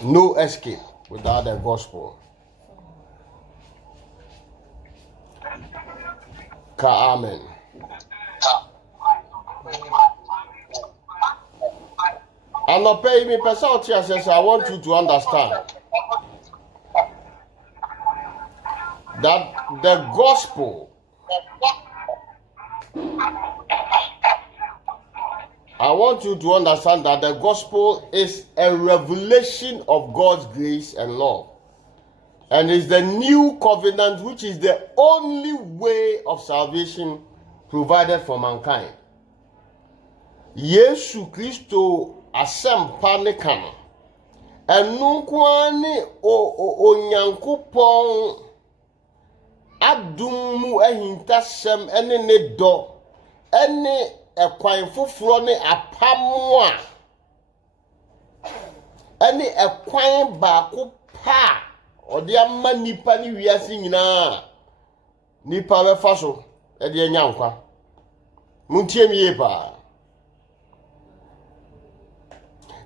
No escape without the gospel. Amen. I'm not paying me personality. I want you to understand that the gospel, I want you to understand that the gospel is a revelation of God's grace and love. And is the new covenant, which is the only way of salvation provided for mankind. Yesu Kristo asempa ne kano. Enu kwani onyankopon adum mu ahintasem ene ne do ene ekwan foforo ne apam ene ekwan baako pa odi amma nipa ni wiase nyina nipa befa so e de anya nkwa muntie miye pa.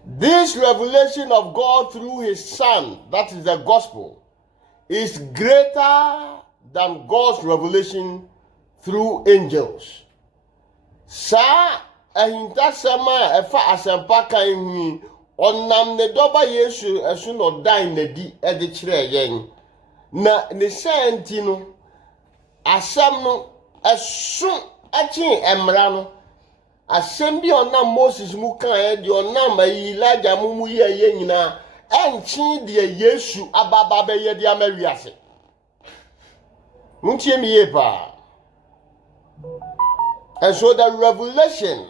This revelation of God through his son, that is the gospel, is greater than God's revelation through angels. Sa ahinta sama efa asempa kan hu onam ne doba Yesu esu no dan na di e de kire yen na ne senti no asem no esu achi emra no asem bi onam Moses mu kan e di onam Elijah mu ye nyina enchi de Yesu ababa be ye de amawiase muntie mi ye pa. And so the revelation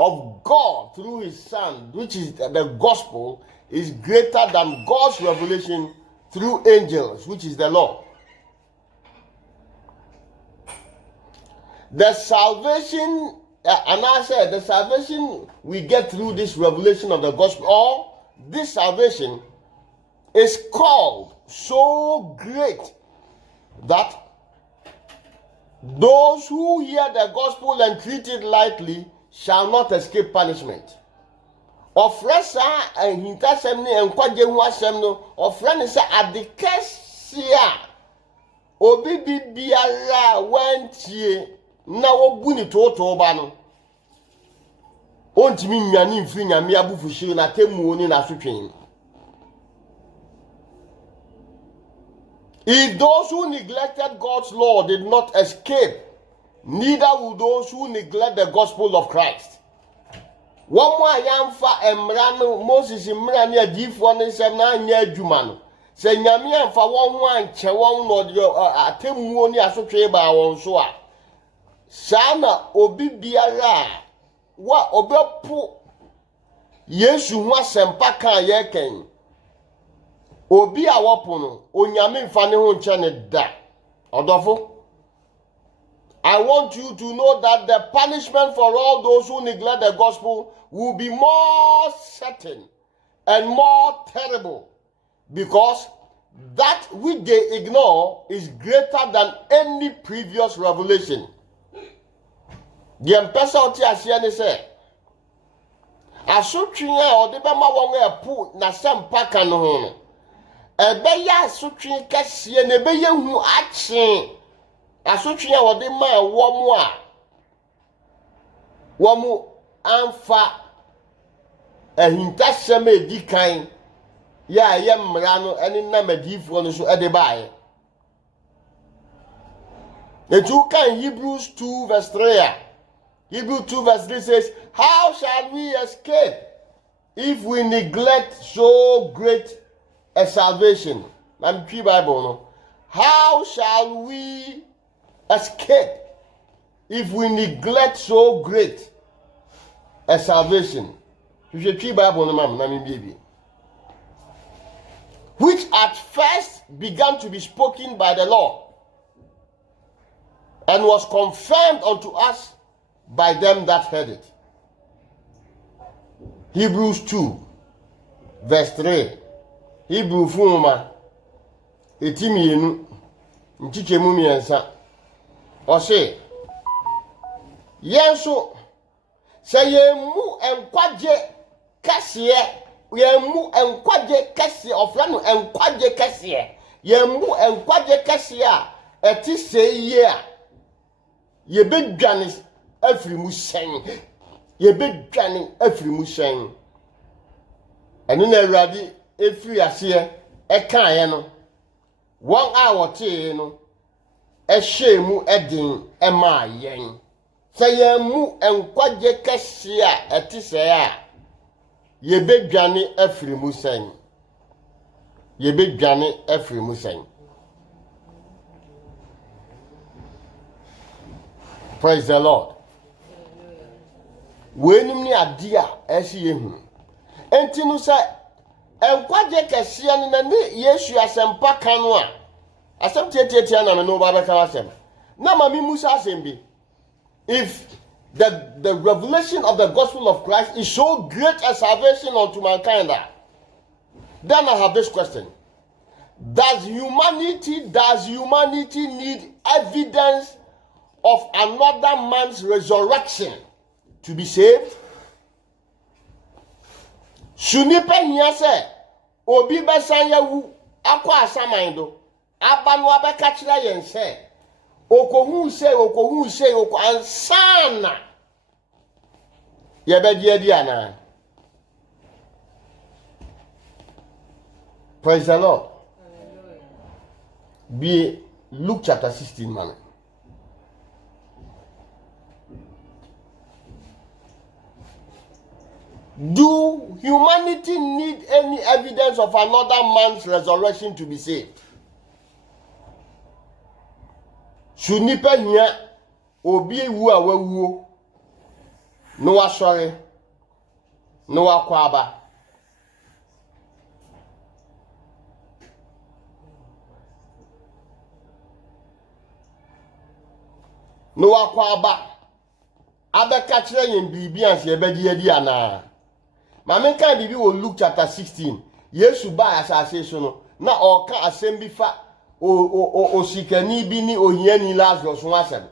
of God through his son, which is the gospel, is greater than God's revelation through angels, which is the law. The salvation, and I said, the salvation we get through this revelation of the gospel, or this salvation is called so great that those who hear the gospel and treat it lightly shall not escape punishment. Ofresa and hintasem ni enkwaje hu asem no ofre ne se adekasia obi bibiara wantie na wobu ni toto ba no ontimi nwane mfiri nyame abufuhiri na temu ni na sotwen. If those who neglected God's law did not escape, neither will those who neglect the gospel of Christ. One more yamfa emrano Moses imrani adifo ne sem na anya adwuma no. Se nyame amfa won ho anche won no atemu ni asotwe ba won so a. Sana obi biara wa obepo Yesu ho asempa kan ye ken. Obi a wopono onyame mfa ne ho nche ne da odofo. I want you to know that the punishment for all those who neglect the gospel will be more certain and more terrible, because that which they ignore is greater than any previous revelation. The empesauti asia ne se asotwe a odebema won epu na sempa kan ho no ebe ya asotwe kase na ebe yehu ache asotwe a wode ma womu amfa ahintasem edikan ya yemra no ene na madifo no so ede baaye. Etu kan Hebrews 2 verse 3. Hebrews 2 verse 3 says, how shall we escape if we neglect so great a salvation? I'm tree Bible no. How shall we escape if we neglect so great a salvation? You should tree Bible no mam na me baby. Which at first began to be spoken by the Lord and was confirmed unto us by them that heard it. Hebrews 2 verse 3. Hebrew fuma etimienu nchichemu miensa ose yenso se yemu enkwaje kase yemu enkwaje kese ofra no enkwaje kese yemu enkwaje kese a eti seye a yebedwane afiri mu sen yebedwane afiri mu sen eno na awurade efiri ase ekaye no won a wote no ehye mu edin ema yen sayemu enkwaje kese a eti seye a yebedwane afiri mu sen yebedwane afiri mu sen. Praise the Lord. Wenim ni adia esi yehu enti no say enkwaje kese no na ne Yesu asempa kan no a asem tietietia na me no ba beka asem na ma mi musa asem bi. If the revelation of the gospel of Christ is so great a salvation unto mankind, then I have this question: does humanity need evidence of another man's resurrection to be saved? Shunipe hiya se obi besan yawu akwa asaman do aba no abeka kira yen se okohu se ansana yebedi ana. Praise the Lord. Hallelujah. Be Luke chapter 16, man. Do humanity need any evidence of another man's resurrection to be saved? Should nipa hiya obi ewu a wawuo no wasore no akwaba no akwaba abeka kire yen bibi anse ebedi adi ana. Ma men kan bibi wo Luke chapter 16 Yesu ba asase so no na o ka asem bi fa o sikani bi ni ohiani Lazarus ho asem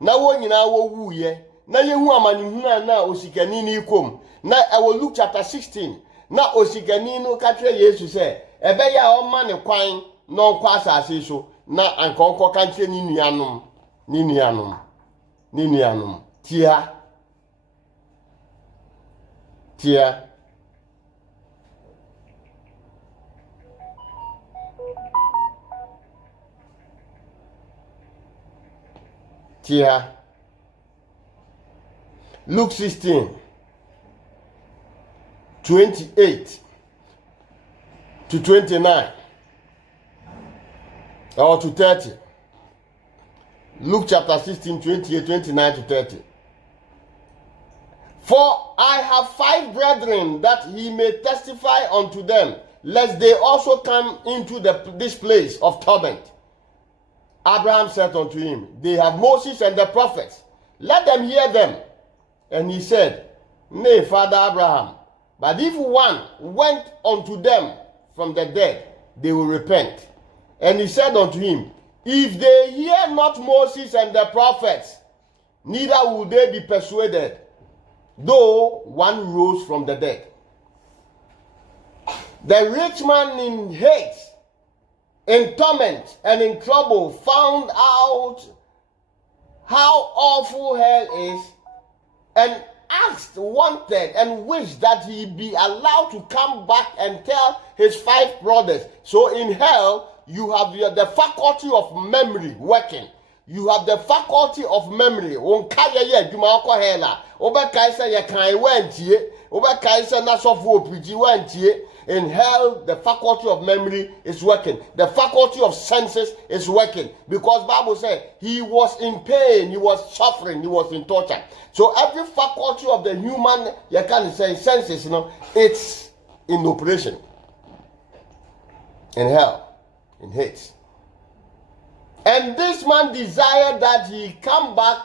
na wo nyina wo wuye na yehu amanihuna na o sikani ni ikom na wo Luke chapter 16 na o sikani no ka kire Yesu se ebe ya o ma ne kwan no kwa asase so na ankonko ka kire ni nuanom tia Luke 16 28 to 29 or to 30. Luke chapter 16 28 29 to 30. For I have 5 brethren, that he may testify unto them, lest they also come into this place of torment. Abraham said unto him, they have Moses and the prophets, let them hear them. And he said, nay, Father Abraham, but if one went unto them from the dead, they will repent. And he said unto him, if they hear not Moses and the prophets, neither will they be persuaded, though one rose from the dead. The rich man in hate, in torment, and in trouble found out how awful hell is, and asked, wanted, and wished that he be allowed to come back and tell his 5 brothers. So in hell, you have the faculty of memory working. You have the faculty of memory. In hell, the faculty of memory is working. The faculty of senses is working. Because Bible says he was in pain, he was suffering, he was in torture. So every faculty of the human, you can say senses, it's in operation. In hell, in hate. And this man desired that he come back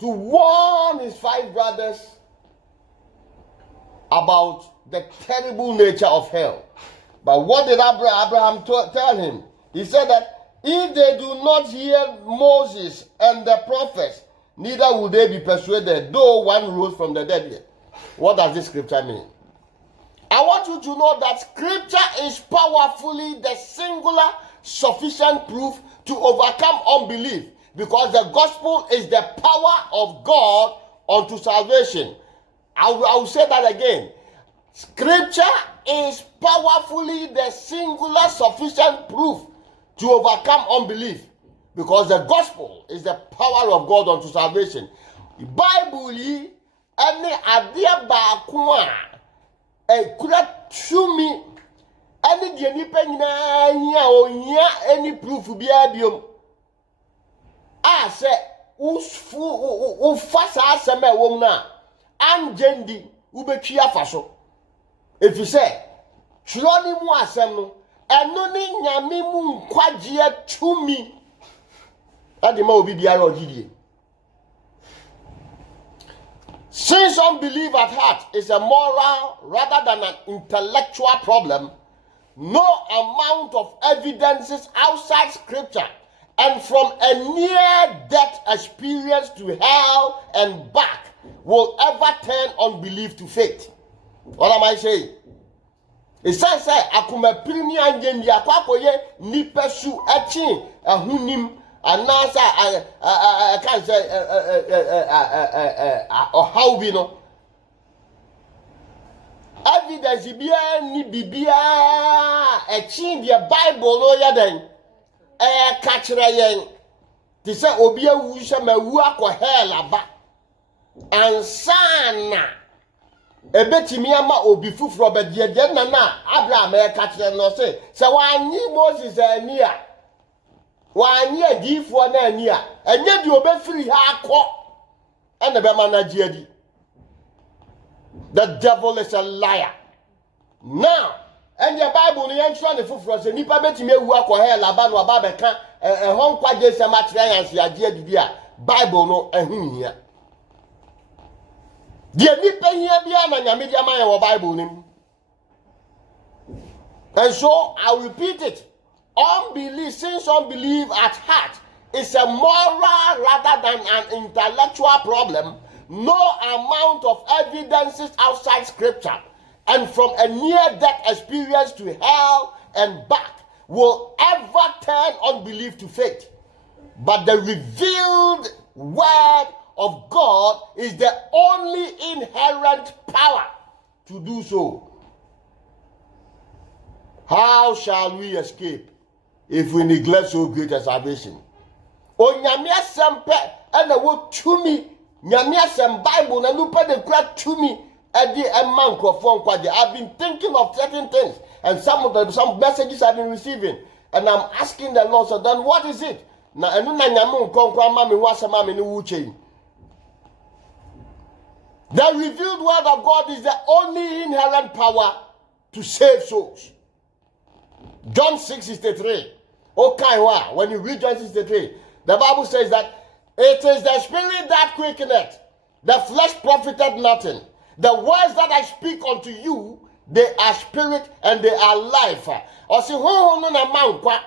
to warn his 5 brothers about the terrible nature of hell. But what did Abraham tell him? He said that if they do not hear Moses and the prophets, neither will they be persuaded, though one rose from the dead. What does this scripture mean? I want you to know that scripture is powerfully the singular sufficient proof to overcome unbelief, because the gospel is the power of God unto salvation. I will say that again. Scripture is powerfully the singular sufficient proof to overcome unbelief, because the gospel is the power of God unto salvation. The Bible yi any adeɛ baako a ekura tumi any deɛ nipa nyinaa hia ohia any proof biara biom a sɛ ufa saa asɛm a ɛwɔ mu na angendi ubetwi afa so. If you say, Shironi mu asem no, eno ni nyame mu nkwagye tumi. Ade ma obi biara ogidie. Since unbelief at heart is a moral rather than an intellectual problem, no amount of evidences outside scripture and from a near-death experience to hell and back will ever turn unbelief to faith. What am I saying? It says, akuma primi anjendi akwakoye nipesu echi ahunim anasa I can't say or how we know. Evidence bia ni bibia echi the Bible no yaden ka kire yen. Ti say obi awu hye ma wu akọ hell aba. Ansana ebetimi ama obi fufuro bedie de na Abraham ka kire no say wanyi Moses ani a wanyi adifo na ani a enye di obefiri ha akọ ene be manage adi. The devil is a liar. Now, and the Bible ni yen try ne fufuro say nipa betimi ewu akọ hell aba no aba be ka ehon kwaje se matre yansi ade adi a Bible no ehun hia. The nipa here bia na nyame dia man your Bible nim. And so I repeat it. Unbelief, since unbelief at heart is a moral rather than an intellectual problem, no amount of evidences outside scripture and from a near-death experience to hell and back will ever turn unbelief to faith. But the revealed word of God is the only inherent power to do so. How shall we escape if we neglect so great a salvation? Onyame asɛm pɛ ɛna wo tumi nyame asɛm Bible na nupa de kura tumi ɛde ɛma nkrɔfoɔ nkwagye. I've been thinking of certain things and some messages I've been receiving and I'm asking the Lord, so then what is it? Na ɛno na nyame nkonkro ama me ho asɛm ama me ne wo kyɛn. The revealed word of God is the only inherent power to save souls. John 6:63. Okay, when you read John 6:63, the Bible says that it is the spirit that quickeneth, the flesh profited nothing. The words that I speak unto you, they are spirit and they are life. Or see, who no na mankwa,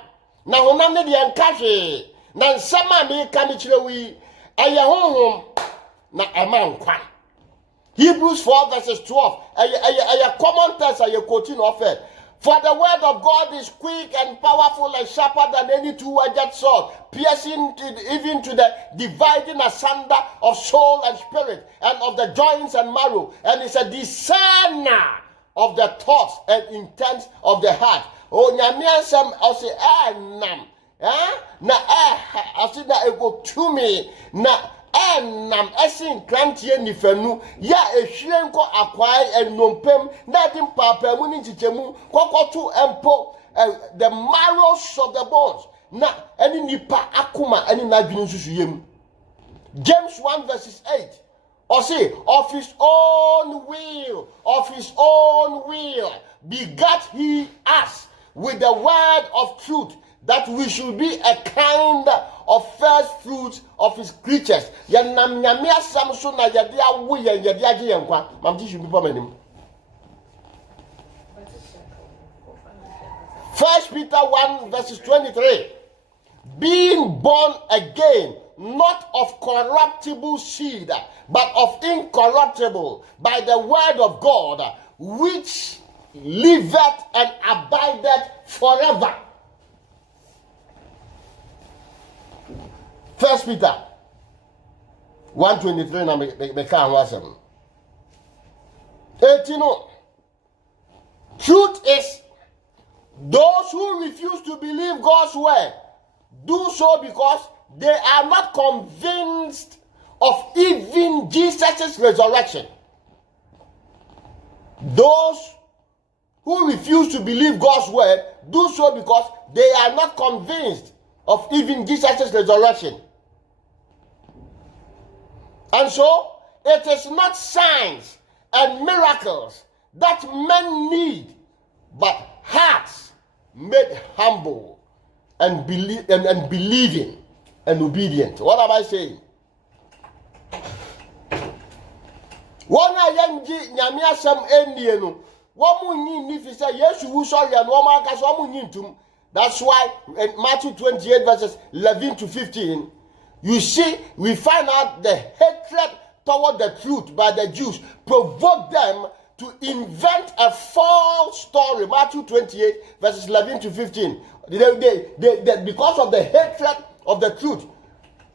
na honam ne de enkaje, na nsama me ka me kire wi, eye honhom na emankwa. Hebrews 4:12. A common text I quoting of it. For the word of God is quick and powerful and sharper than any two-edged sword, piercing even to the dividing asunder of soul and spirit, and of the joints and marrow, and is a discerner of the thoughts and intents of the heart. Oh, nyamiansam ose nam, na ase na ego to me na. Nam esin krantie nifanu ya ehwie nko akwai enompem na dim papa mu ni chichemu kokotu empo the marrows of the bones na any nipa akuma any nadwinu susuyem. James 1:8 or say of his own will begat he us with the word of truth, that we should be a kind of first fruits of his creatures. Yanam nyame asam so na yede awo yede age yenkwa. Mam ti should be manim. 1 Peter 1:23. Being born again, not of corruptible seed, but of incorruptible, by the word of God, which liveth and abideth forever. 1 Peter 1:23 na me kan wasem. 18. Truth is, those who refuse to believe God's word do so because they are not convinced of even Jesus' resurrection. Those who refuse to believe God's word do so because they are not convinced of even Jesus' resurrection. And so, it is not signs and miracles that men need, but hearts made humble and believing and obedient. What am I saying? One ayanji nyame asem endie no, womu nyi ni fi say Yesu wu sorry and woman aka so womu nyi ntum. That's why in Matthew 28 verses 11 to 15, you see, we find out the hatred toward the truth by the Jews provoked them to invent a false story. Matthew 28 verses 11 to 15. They, because of the hatred of the truth,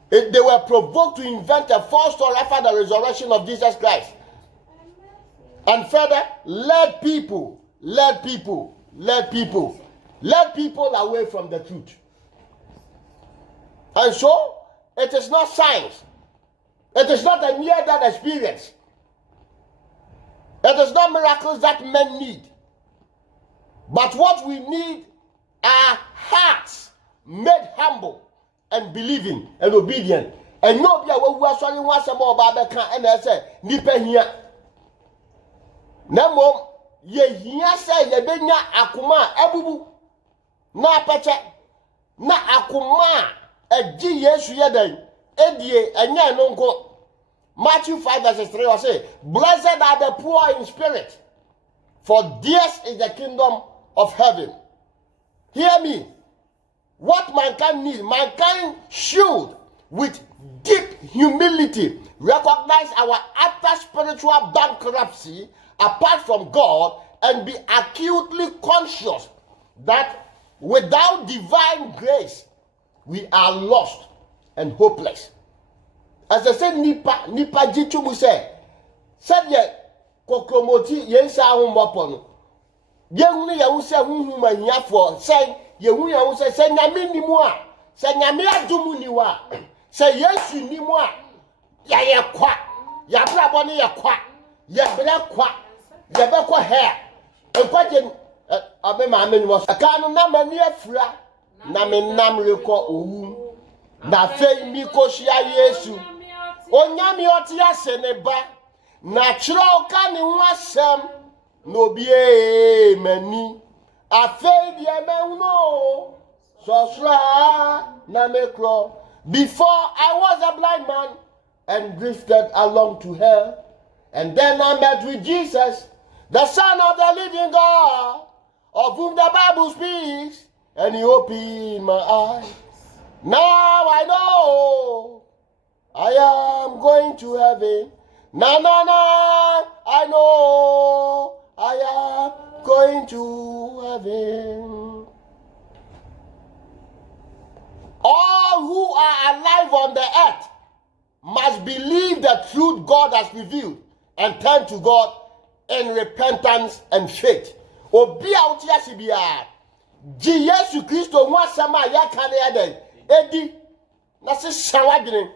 they were provoked to invent a false story after the resurrection of Jesus Christ. And further, led people away from the truth. And so, it is not science. It is not a near-death experience. It is not miracles that men need. But what we need are hearts made humble and believing and obedient. And nobody will sorry once more about the and I say, Nipa here. Namo, ye here say, ye benya akuma, ebubu, na peche, na akuma. Eji Yesu yeden edie enya nonko. Matthew 5 verses 3 will say, blessed are the poor in spirit, for theirs is the kingdom of heaven. Hear me. What mankind needs, mankind should, with deep humility, recognize our utter spiritual bankruptcy apart from God and be acutely conscious that without divine grace, we are lost and hopeless. As I said, nipa jichumu said ye kokromoti yensa humbopono. Yehuni ya use huhuma hiafo say yehu ya use say nyame ni mu a say nyame adumu ni wa say Yesu ni mu a ya ye kwa ya brabo ne ye kwa ye bre kwa ye be kwa he enkwaje abe ma ameni wo aka no na mani afura na me nam rekọ owu na fe mi ko hia Yesu onyame oti ase ne ba na kyerɛ ka ne ho asɛm no bie mani afe die mehuno so sra na mekro. Before I was a blind man and drifted along to hell, and then I met with Jesus, the Son of the living God, of whom the Bible speaks, and he opened my eyes. Now I know I am going to heaven. Na, I know I am going to heaven. All who are alive on the earth must believe the truth God has revealed and turn to God in repentance and faith. Obi a uti asibia ji Yesu Kristo ho asama ya kane adan edi na se shawadwene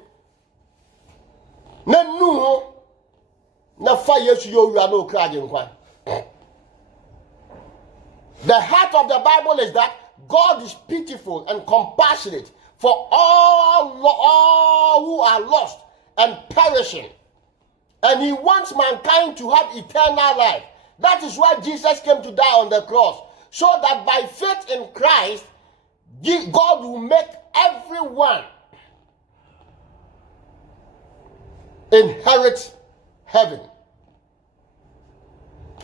na nu ho na fa Yesu yo wura no kraje nkwa. The heart of the Bible is that God is pitiful and compassionate for all who are lost and perishing. And he wants mankind to have eternal life. That is why Jesus came to die on the cross. So that by faith in Christ, God will make everyone inherit heaven.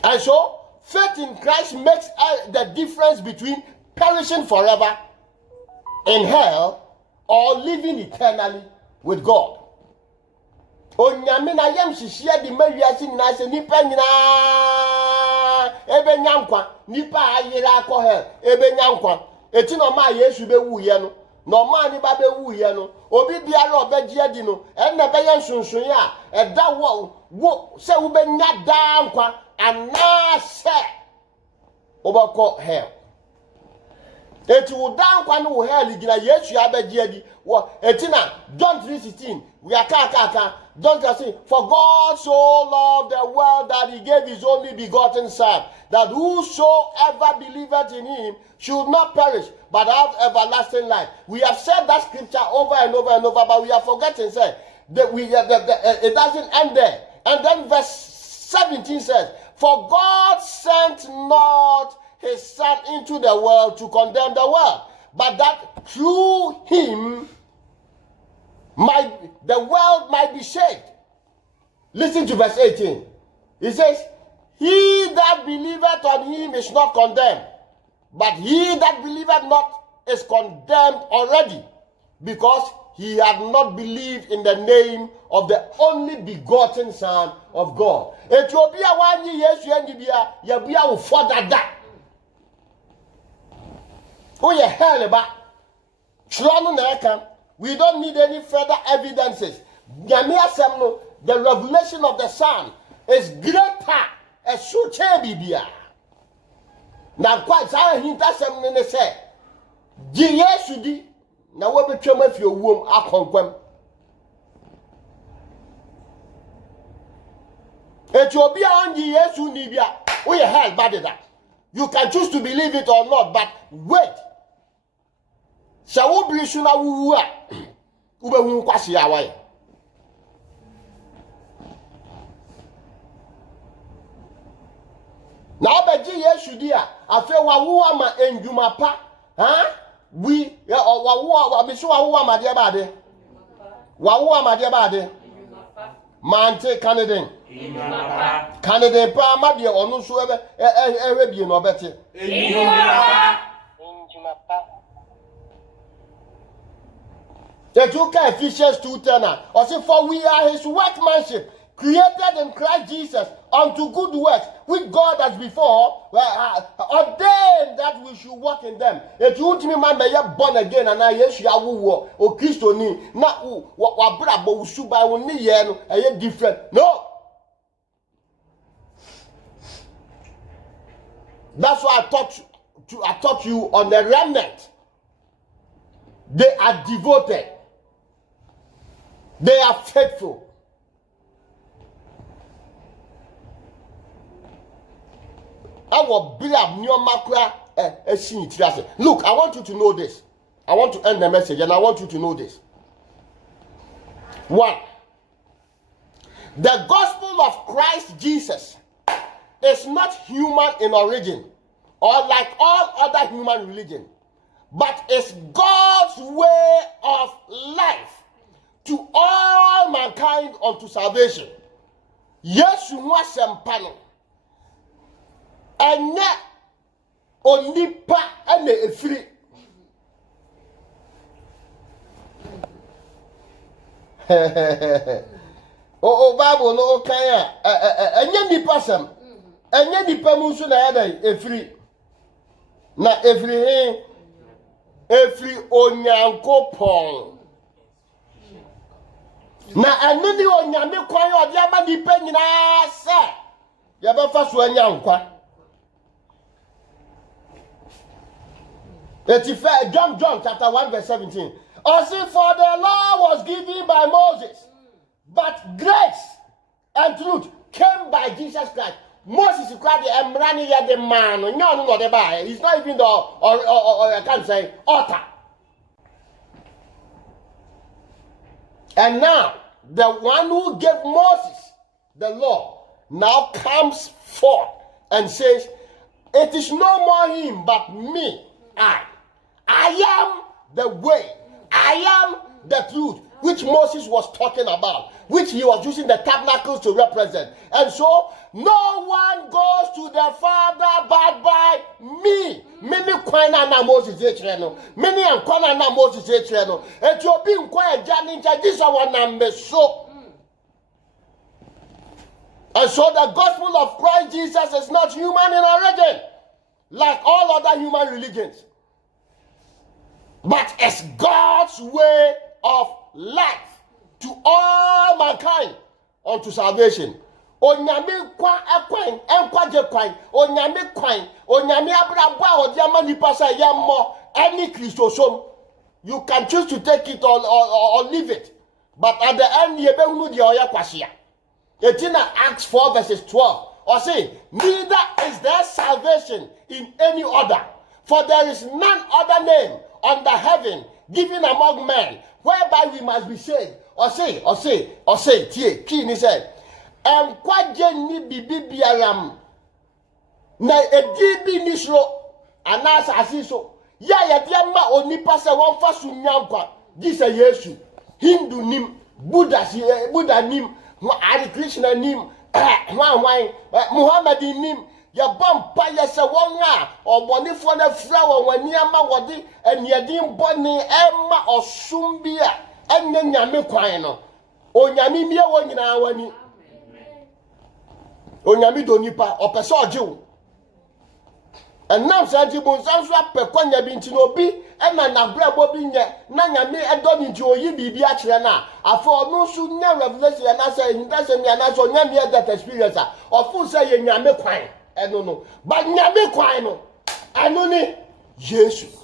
And so, faith in Christ makes the difference between perishing forever in hell or living eternally with God. Onyame na yam hihie di mawiase nyina se nipa nyina ebe nyankwa nipa ayira akọ hell ebe nyankwa eti no ma Yesu be wuye no no ma ni ba be wuye no obi biara obeji adi no enne be ye nsonson ya eda wo se wo be nya da nkwa ana se obako hell eti wo da nkwa no wo hell gina Yesu abeji adi wo eti na John 3:16 we are kaka John say for God so loved the world that he gave his only begotten son that whosoever believeth in him should not perish but have everlasting life. We have said that scripture over and over and over, but we have forgotten say that it doesn't end there. And then verse 17 says, for God sent not his son into the world to condemn the world, but that through him the world might be saved. Listen to verse 18. It says, he that believeth on him is not condemned, but he that believeth not is condemned already, because he had not believed in the name of the only begotten Son of God. Ethiopia wani Yesu enibia ya bia wo fodada. Oh yeah, hell ba. Chrono na eka. We don't need any further evidences. The revelation of the Son is greater as suche bibia. Na kwa sa hinta sem ne se. Ji Yesu di na wo betwam afi owuom akonkwam. Ethiopia onji Yesu ni bia. We hell bad that. You can choose to believe it or not, but wait. Shawo brisuna wuwa. Ube hu kwasi awai. Na obeji Yesu dia afi wawuwa ma enjuma pa. Ha? We wawuwa bisu wawuwa ma de bade. Wawuwa ma de bade. Mante Canadian. Canadian pa ma de onu so ebe bie no bete. Enjuma pa. The two Ephesians 2:10. Or say, for we are his workmanship, created in Christ Jesus unto good works, which God has before ordained that we should walk in them. If you me man be born again and yes you are o Christo ni na wa brabo usuba woni ye no e different. No. That's why I taught you on the remnant. They are devoted. They are faithful. Look, I want you to know this. I want to end the message and I want you to know this. 1. The gospel of Christ Jesus is not human in origin or like all other human religion, but it's God's way of life to all mankind unto salvation. Yesu wasempano. Enya onipa ene efiri. Bible no kan enya nipa sem. Enya nipa mu so na ya dai efiri. Na efiri Onyankopon. Na anu ni onyame kwan ode ama nipa nyina se ya be fa so anyankwa. John chapter 1 verse 17. Also for the law was given by Moses, but grace and truth came by Jesus Christ. Moses Christ emrani ya the man no the by. He's not even the or I can't say author. And now, the one who gave Moses the law now comes forth and says, it is no more him, but me, I am the way, I am the truth, which Moses was talking about, which he was using the tabernacles to represent. And so, no one goes to the Father but by me. Many kwana na Moses etreno. Many ankwana na Moses etreno. Ethiopia nkwa eja ninja this one na meso. And so the gospel of Christ Jesus is not human in origin, like all other human religions, but it's God's way of life to all mankind unto salvation. Onyame kwa ekwan enkwaje kwan onyame kwan onyame abrabo a odi ama nipa sa yemmo any Christosom. You can choose to take it or leave it, but at the end ye behunu de oya kwahia. Etina Acts 4 verses 12 or say, neither is there salvation in any other, for there is none other name under heaven given among men whereby we must be saved. Or say, tie, King said, and kwaje ni bibi biaram na edibi nisro anasa asiso ya yediama onipa se won fa sunyankwa gise Yesu Hindu nim Buddha nim Hare Krishna nim Muhammad nim ya bampa ya se won a obonifo na fra won wani ama wode eniadin boni emma osumbia enya nyame kwan no onyame mie won nyina wani onyame do nipa opese ojewo enam sa jibu nsanso apekonya bi nti no obi ena na brabo bi nye na nyame edo ni nti oyi bibi a kire na afọ onu su nya revelation na say ndase mi na so nya mi that experience ofu say ye nyame kwan eno no ba nyame kwan no eno ni Jesus.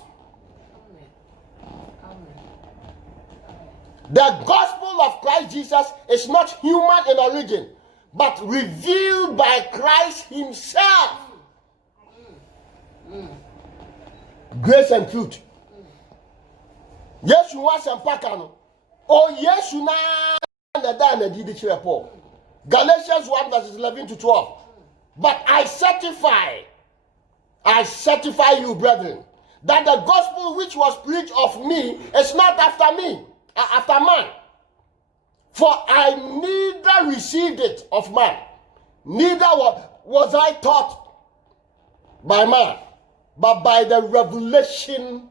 The gospel of Christ Jesus is not human in origin, but revealed by Christ himself. Grace and truth. Yes, you want some pakano. Oh, yes, you na did Paul. Galatians 1 verses 11 to 12. But I certify you, brethren, that the gospel which was preached of me is not after man. For I neither received it of man, neither was I taught by man, but by the revelation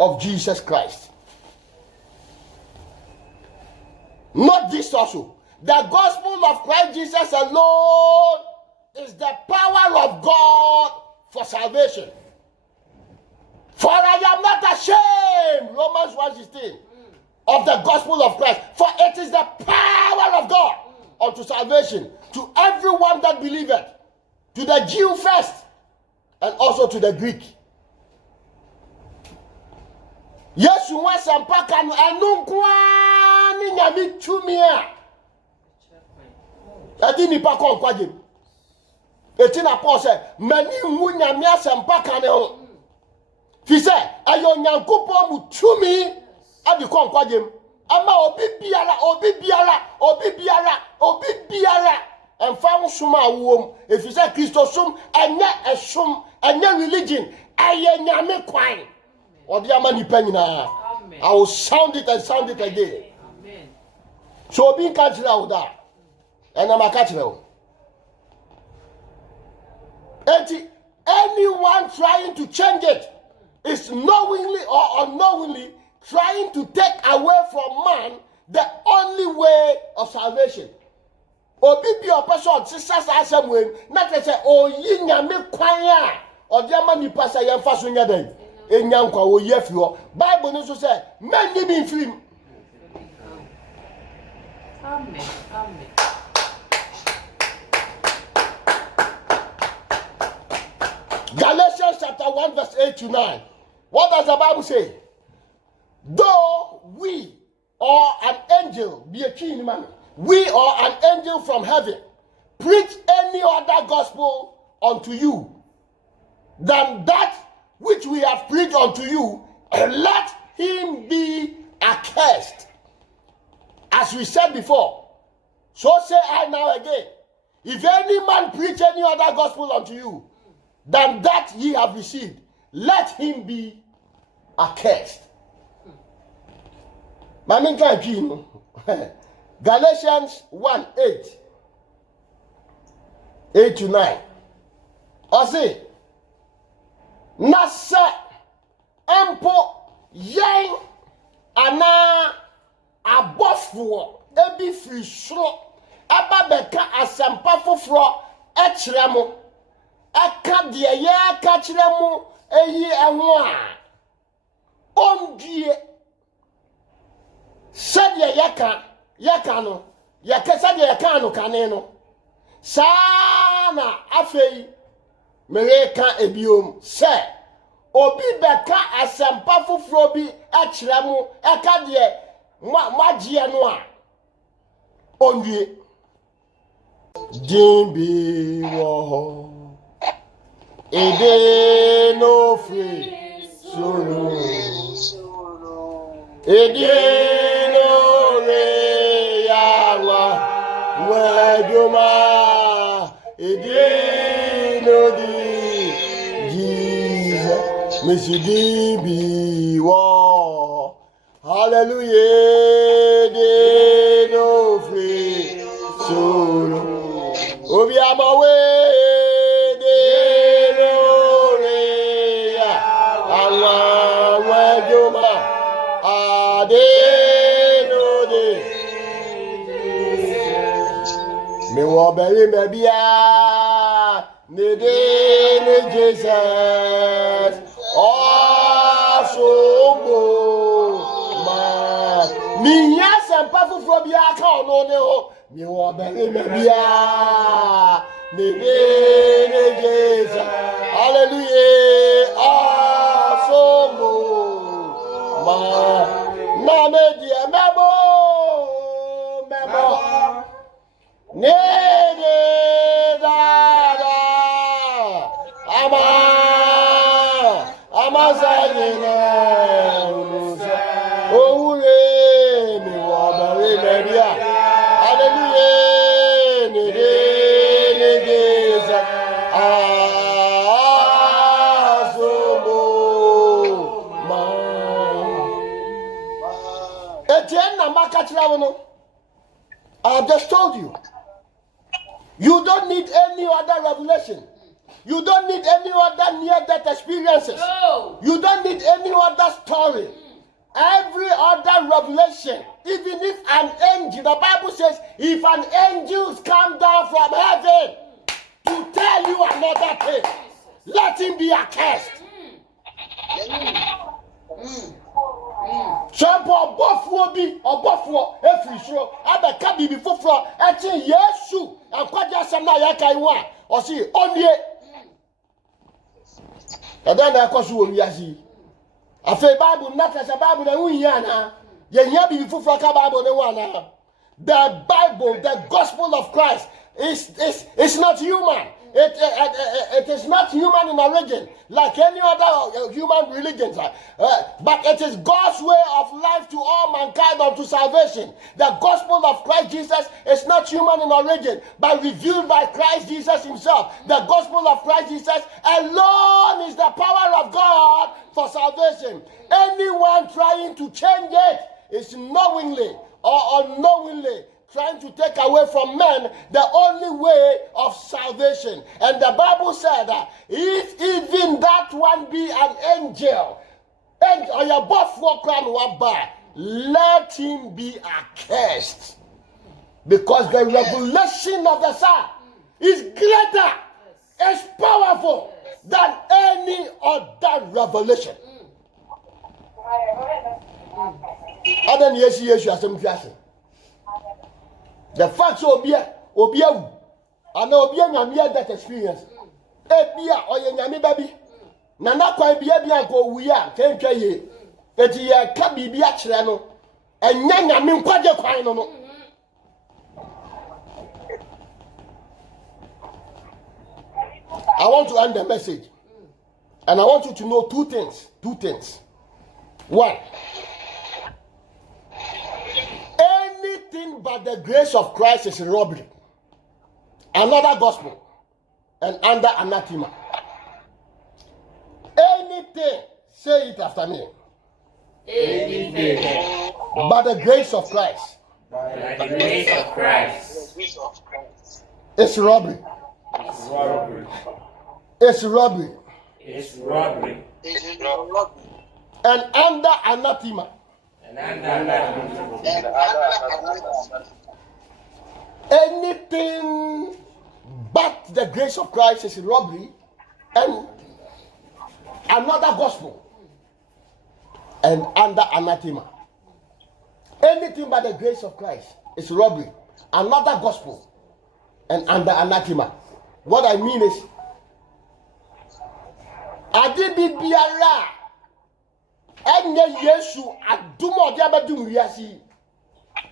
of Jesus Christ. Not this also. The gospel of Christ Jesus alone is the power of God for salvation. For I am not ashamed, Romans 1:16, of the gospel of Christ, for it is the power of God unto salvation to everyone that believeth, to the Jew first, and also to the Greek. Yes, you want some pakan and ni nyami tumia. Adini pakon kwaje. Etina Paul say, many mu nyami asempa kan ho. Fi say, ayo nyankopon mu tumi adi kon kwaje. Ama obi biara and found suma wom. If you say Christo sum enye religion, aye nyame kwan. Odi ama ni penina. I will sound it again. Amen. So being catch now that. And I'm a catch now. Anyone trying to change it is knowingly or unknowingly trying to take away from man the only way of salvation. Obi bi opperson sisasa asemwe na tese oyi nyame kwan a odi ama nipa sa yemfa so nya dan enya nkwa oyi afio Bible no so say many be film. Amen. Galatians chapter 1 verse 8 to 9. What does the Bible say? Though we or an angel be a king man, we or an angel from heaven preach any other gospel unto you than that which we have preached unto you, and let him be accursed. As we said before, so say I now again, if any man preach any other gospel unto you than that ye have received, let him be accursed. Galatians 1 8 to 9. I say, Nasa empo yang ana abofo ebi firi soro aba beka asampa foforo e kire mo aka de ye aka kire mo eyi eho a ondue sadia yaka no yaka sadia yaka no kane no sana afei mereka ebiom se obi beka asampa foforo bi e kire mo aka de magye no a ondue Jimbi wo ede no free solo ede no re yawa weduma ede no di Jesus Missy Jimbi wo hallelujah ede no free solo Obi amawe de lore ya awa wajoma ade no de me wo beri me bia ne de ne Jesus osombo ma mi yasa mpafufuro bia ka ono ne ho mi wo beri me bia ne Jesus hallelujah asombo ma na me dia mebo ne de da ama sayina owure mi wo beri me bia hallelujah ne Jesus asombo ma Etienne na makachira no I have just told you. You don't need any other revelation. You don't need any other near-death experiences. No. You don't need any other story. Every other revelation, even if an angel, the Bible says, if an angel come down from heaven to tell you another thing, let him be accursed. Champo bofuo bi obofuo efrisro abeka bibi foforo echi Yesu akwaja asem na ya kai wa o si onye ada na akoso wo wiasi afi Bible na kasa Bible na wunya na ye hia bibi foforo ka Bible ne wa na the Bible the gospel of Christ is not human. It is not human in origin like any other human religions, but it is God's way of life to all mankind unto salvation. The gospel of Christ Jesus is not human in origin, but revealed by Christ Jesus himself. The gospel of Christ Jesus alone is the power of God for salvation. Anyone trying to change it is knowingly or unknowingly trying to take away from men the only way of salvation. And the Bible said that if even that one be an angel, and or your buff walk around by, let him be accursed. Because the revelation of the Son is greater, is powerful than any other revelation. And then yes, the fact obia and obia nyame that experience ebia oye nyame baby na na kwa bia ko wuyi a kentwa ye eti ye ka bibia kire no enya nyame nkwaje kwan no I want to end the message and I want you to know two things. One, anything but the grace of Christ is robbery. Another gospel and under anathema. Anything, say it after me. Anything but the grace of Christ. By the grace of Christ. It's robbery. It's robbery. It's robbery. It's robbery. And under anathema. Anything but the grace of Christ is robbery and another gospel and under anathema. Anything but the grace of Christ is robbery, another gospel and under anathema. What I mean is, Adibi biara enye Yesu adumo de abadum wiase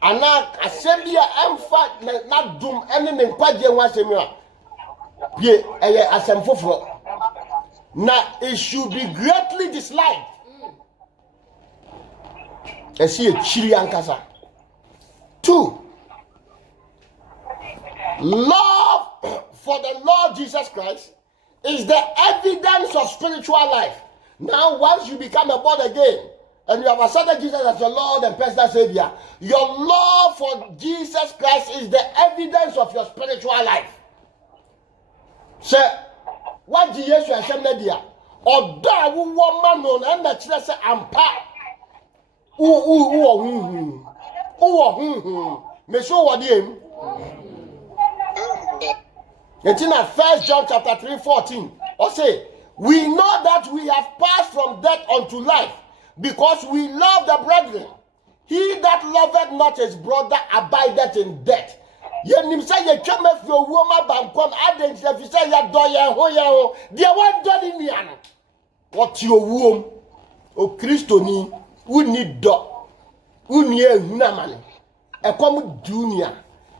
ana asem a emfa na dum ene ne nkwaje ho asem a bie eye asem foforo na it should be greatly disliked. Esi chiri ankasa. 2, love for the Lord Jesus Christ is the evidence of spiritual life. Now, once you become a born again and you have accepted Jesus as your Lord and personal Savior, your love for Jesus Christ is the evidence of your spiritual life. So, what do you say? Or that woman on and that church ampa. Me show what him. It's in 1 John chapter 3:14. Or say, we know that we have passed from death unto life because we love the brethren. He that loveth not his brother abideth in death. Yenim say ye tweme fi owuo ma bankom aden fi say ya do ye ho de wan do ni mia no what you owuom o kristoni woni do woni ehuna mane ekom dunia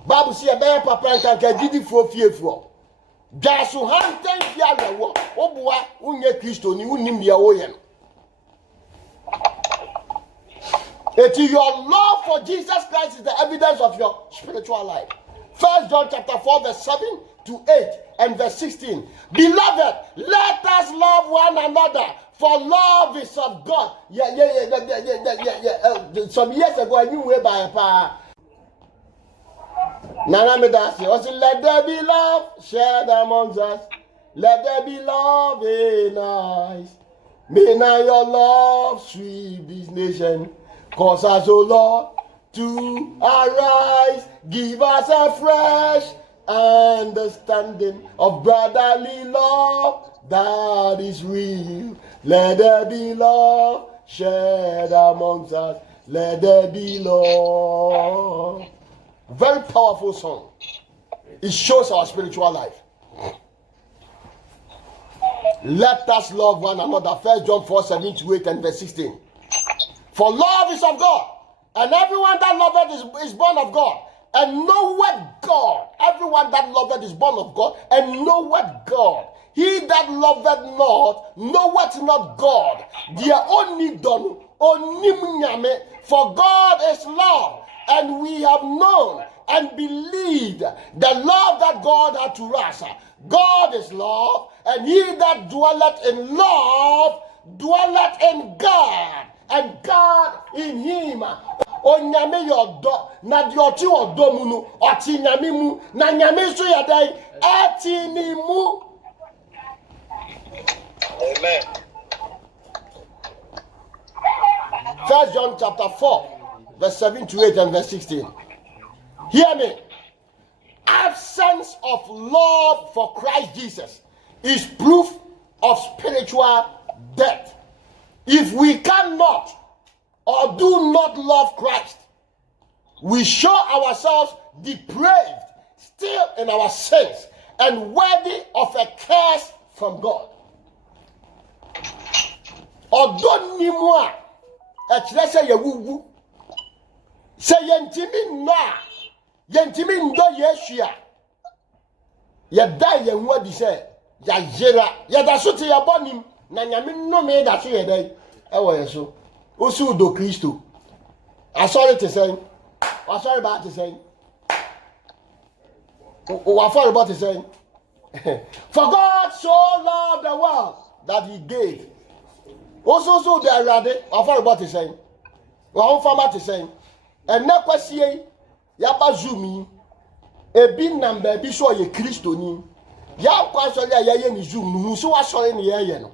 Bible say e be papa nkan ka gidi fo fiefo Jasu hanten fiawe wo obua unye kristoni unim dia wo ye no. Your love for Jesus Christ is the evidence of your spiritual life. 1 John chapter 4 verse 7 to 8 and verse 16. Beloved, let us love one another, for love is of God. Some years ago I knew way by a pa. Nana Medasi also let there be love shared amongst us. Let there be love in us. May now your love sweep this nation. Cause us, O Lord, to arise. Give us a fresh understanding of brotherly love that is real. Let there be love shared amongst us. Let there be love. Very powerful song. It shows our spiritual life. Let us love one another. 1 John 4:7 to 8 and verse 16. For love is of God, and everyone that loveth is born of God, and knoweth God. Everyone that loveth is born of God, and knoweth God. He that loveth not, knoweth not God. Dear only done, only munyame. For God is love, and we have known and believed the love that God had to us. God is love, and he that dwelleth in love dwelleth in God, and God in him. Onyame yodo na di oti odo mu no oti nyame mu na nyame so yadai ati ni mu. Amen. 1 John chapter 4 verse 7 to 8 and verse 16. Hear me. Absence of love for Christ Jesus is proof of spiritual death. If we cannot or do not love Christ, we show ourselves depraved, still in our sins, and worthy of a curse from God. Odo ni mu a ekire se yewuwu se yentimi no a yentimi ndo Yesu a yeda yenhu adi se ya yera yeda so te yabonim na nyame no me da so yeda ewo yeso osu do Kristo asori te say asori ba te say o afori ba te say for God so loved the world that he gave. Also the arade afori ba te say wa on fama te say ena kwasie ya bazumi ebi namba bi so ye Kristo ni ya kwa so ya ye ni zoom nu so wa so ni ye no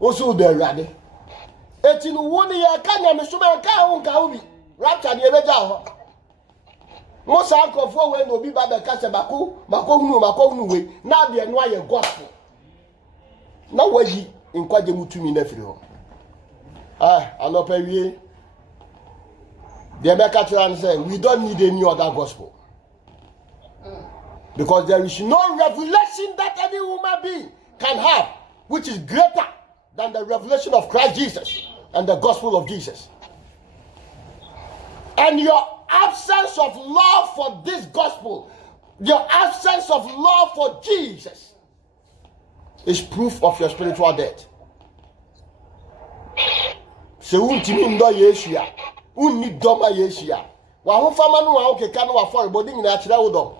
also the arade etinu woni ya ka nyame so me ka ho nka obi rapture de ebeja ho Most uncle for when obi ba be kase mako hunu we. Now they know your gospel. Now what you nkwaje mutumi na firi ho. Anopa wie. The American church say we don't need any other gospel. Because there is no revelation that any human being can have which is greater than the revelation of Christ Jesus and the gospel of Jesus. And your absence of love for this gospel, your absence of love for Jesus is proof of your spiritual death. Se untimi ndo Yesu ya, unni doma Yesu ya. Wa ho fama no wa ho keka no wa for body nyina akire wo dom.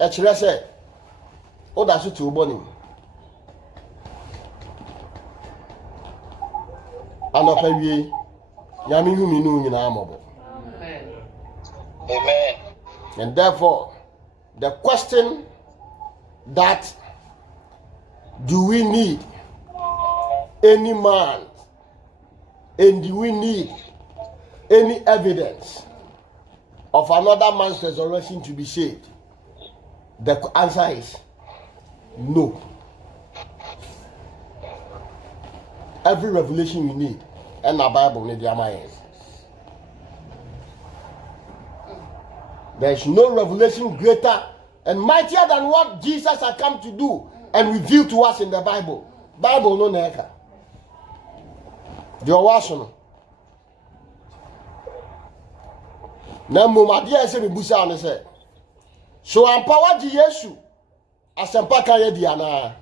E kire se o da so ti uboni. Anopa wie, nyame hu mi no nyina amobo. Amen. And therefore, the question that do we need any man and do we need any evidence of another man's resurrection to be saved? The answer is no. Every revelation we need and the Bible need their minds. There is no revelation greater and mightier than what Jesus has come to do and reveal to us in the Bible. Bible no neka. Your wasono. Na mumadi ese me busa ne se. So empower ji Yesu. Asempa kan ye di ana.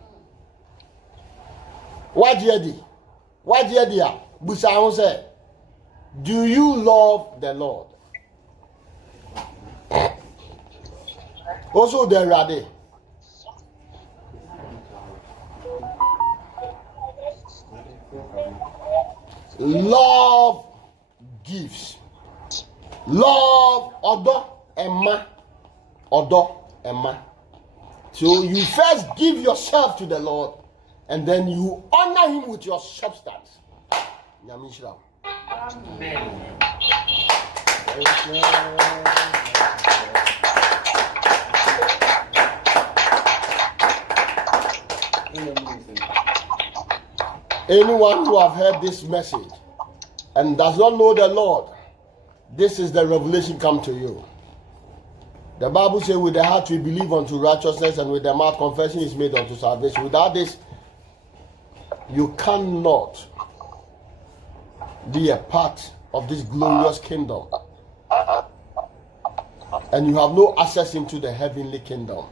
Waji edi. Waji edi a busa ho se. Do you love the Lord? Also there are they. Love gives. Love odo emma. So you first give yourself to the Lord and then you honor him with your substance. Nyamishra. Amen. Anyone who have heard this message and does not know the Lord, this is the revelation come to you. The Bible says with the heart we believe unto righteousness and with the mouth confession is made unto salvation. Without this, you cannot be a part of this glorious kingdom. And you have no access into the heavenly kingdom.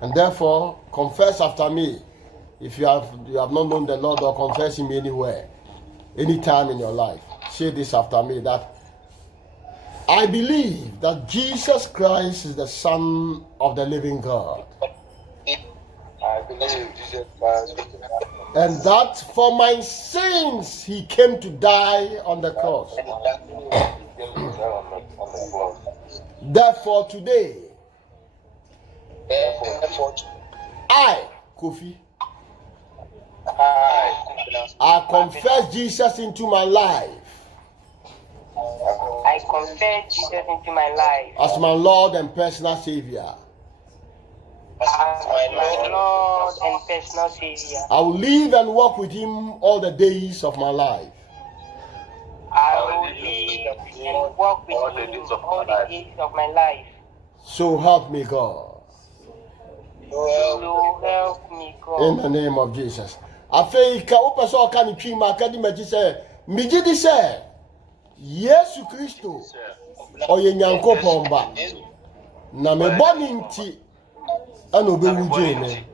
And therefore, confess after me. If you have not known the Lord, or confess him anywhere, anytime in your life, say this after me, that I believe that Jesus Christ is the Son of the living God. I believe Jesus Christ. And that for my sins he came to die on the cross. Therefore today, I, Kofi, I confess Jesus into my life. I confess Jesus into my life As my Lord and personal Savior. as my Lord and personal Savior. I will live and walk with him all the days of my life. I will live and walk with Him all the days of my life. So help me God. So help me In God. the name of Jesus. Afei ka wo pese o ka ni twi ma ka di magi se migi di se Yesu Kristo oye Nyankopon ba na me boni nti ana obewu je me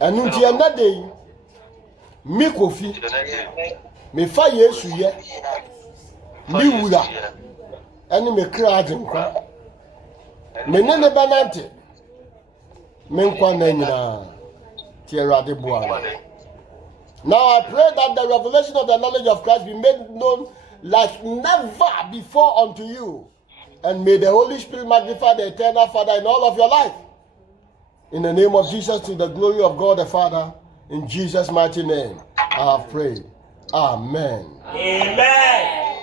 anu nti anade mi Kofi me fa Yesu ye mi wura ani me kra ajenkwa me ne ne banante me nkwa na nyina ti Erade boa. Now I pray that the revelation of the knowledge of Christ be made known like never before unto you. And may the Holy Spirit magnify the eternal Father in all of your life. In the name of Jesus, to the glory of God the Father, in Jesus' mighty name, I have prayed. Amen. Amen.